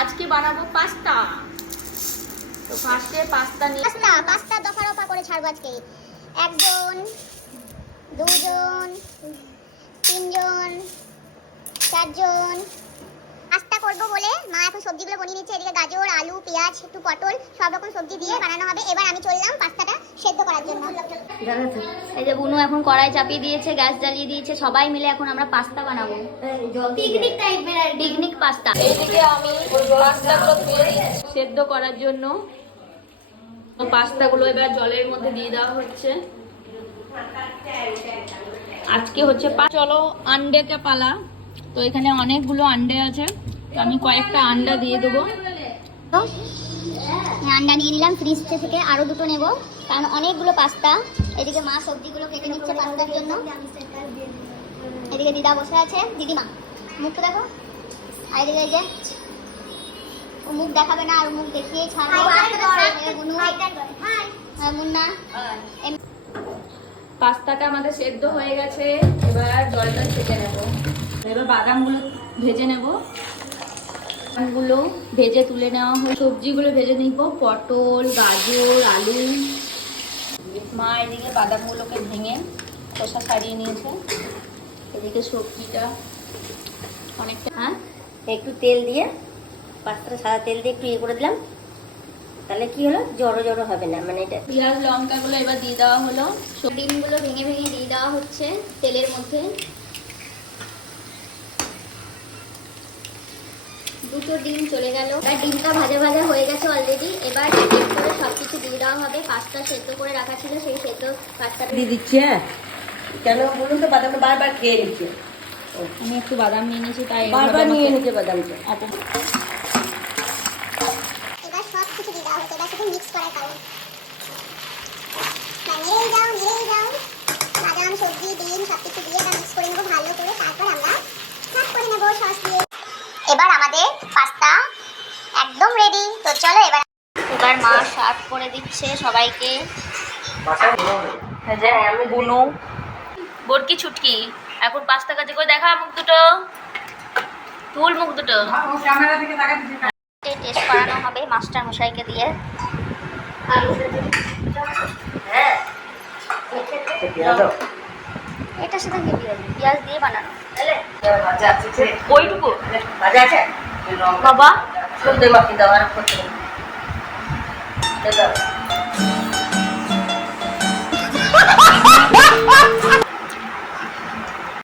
আজকে বানাবো পাস্তা। তো ফার্স্টে পাস্তা নিয়ে পাস্তা দফা রফা করে ছাড়বো আজকে। একজন, দুজন, তিনজন, চারজন। পাস্তা করবো বলে মা এখন সবজিগুলো বানিয়ে নিচ্ছে। এদিকে গাজর, আলু, পেঁয়াজ, একটু পটল সব রকম সবজি দিয়ে বানানো হবে। এবার আমি চললাম পাস্তাটা সেদ্ধ করার জন্য। এই যে বুনু এখন কড়াই চাপিয়ে দিয়েছে, গ্যাস জ্বালিয়ে দিয়েছে। সবাই মিলে এখন আমরা পাস্তা বানাবো, পিকনিক টাইপের, পিকনিক পাস্তা। এইদিকে আমি পাস্তাগুলো ধুয়ে দিয়েছি সেদ্ধ করার জন্য। তো পাস্তাগুলো এবার জলের মধ্যে দিয়ে দেওয়া হচ্ছে। আজকে হচ্ছে চলো আন্ডেকে পালা। তো এখানে অনেকগুলো আন্ডে আছে, তো আমি কয়েকটা আন্ডা দিয়ে দেবো। আন্ডা নিয়ে নিলাম, ফ্রিজ থেকে আরো দুটো নেব কারণ অনেকগুলো পাস্তা। এদিকে মা সবজিগুলো কেটে নিচ্ছে পাস্তার জন্য। এদিকে দিদা বসে আছে, দিদিমা মুখটা দেখো। আর এদিকে এই যে ও মুখ দেখাবে না, আর মুখ দেখিয়ে ছাড়বে। মুন্না পাস্তাটা আমাদের সেদ্ধ হয়ে গেছে, এবার জলটা ছেঁকে নেব। এবার বাদামগুলো ভেজে নেব। বাদামগুলো ভেজে তুলে নেওয়া হয়। সবজিগুলো ভেজে নিব, পটল, গাজর, আলু। মা এদিকে বাদামগুলোকে ভেঙে খোসা ছাড়িয়ে নিয়েছে। এদিকে সবজিটা অনেকটা একটু তেল দিয়ে পাস্তাটা সাদা তেল দিয়ে একটু ইয়ে করে দিলাম, তাহলে কি হলো জড়ো জড়ো হবে না। মানে এটা পেঁয়াজ লঙ্কাগুলো এবার দিয়ে দেওয়া হলো। ডিমগুলো ভেঙে ভেঙে দিয়ে দেওয়া হচ্ছে তেলের মধ্যে। দুটো ডিম চলে গেল। এবার ডিমটা ভাজা ভাজা হয়ে গেছে অলরেডি। এবার এক এক করে সব কিছু দিয়ে দেওয়া হবে। পাস্তা সেদ্ধ করে রাখা ছিল, সেই সেদ্ধ পাস্তাটা দিয়ে দিচ্ছি। হ্যাঁ, কেন বলুন তো, বাদামটা বারবার খেয়ে নিচ্ছে। আমি একটু বাদাম নিয়ে নিয়েছি, তাই বারবার নিয়ে নিচ্ছে বাদামটা। এবার সব কিছু দিয়ে দেওয়া হচ্ছে। এবার শুধু মিক্স করার কারণ নেড়েই যাও নেড়েই যাও। বাদাম, সবজি, ডিম সব কিছু দিয়ে এটা মিক্স করে নেবো ভালো করে। তারপর আমরা সার্ভ করে নেবো সস দিয়ে। এবার আমাদের পাস্তা একদম রেডি। তো চলো এবার মা সার্ভ করে দিচ্ছে সবাইকে। বুনু বরকি ছুটকি এখন পাস্তা কাজে করে দেখা মুখ দুটো তুল, মুখ দুটো টেস্ট করানো হবে মাস্টার মশাইকে দিয়ে। এটার সাথে কি পেঁয়াজ দিয়ে বানানো ওইটুকু ভাজা আছে বাবা। সবজি মাখি দাও আর করতে